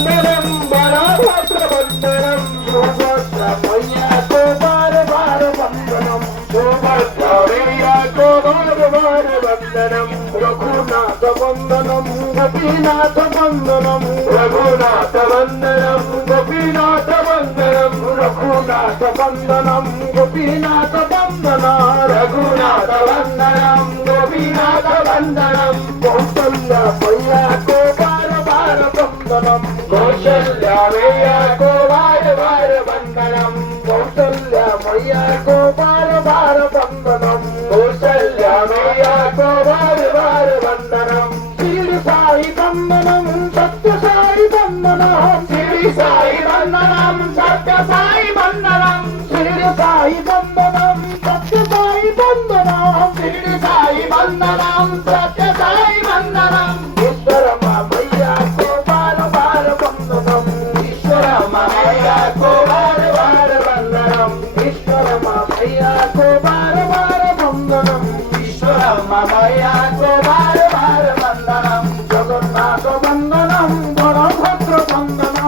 వందనం బలభద్ర వందనం సుభద్ర మయ్యకు వారు వారు వందనం సుభద్రయ్యకు వారు వారు వందనం రఘునాథ వందనం గోపీనాథ వందనం రఘునాథ వందనం గోపీనాథ వందనం రఘునాథ వందనం గోపీనాథ వందన రఘునాథ వందనం గోపీనాథ వందనం కౌసల్య మయ్యకు వారు వారు వందనం కౌశల్య మయ్యకు వారు వారు వందనం కౌసల్య మయ్యకు వారు వారు వందనం కౌసల్య మయ్యకు వారు వారు వందనం శిరిడి సాయి వందనం సత్య సాయి వందనం శిరిడి సాయి వందనం సత్య సాయి వందనం శిరిడి సాయి వందనం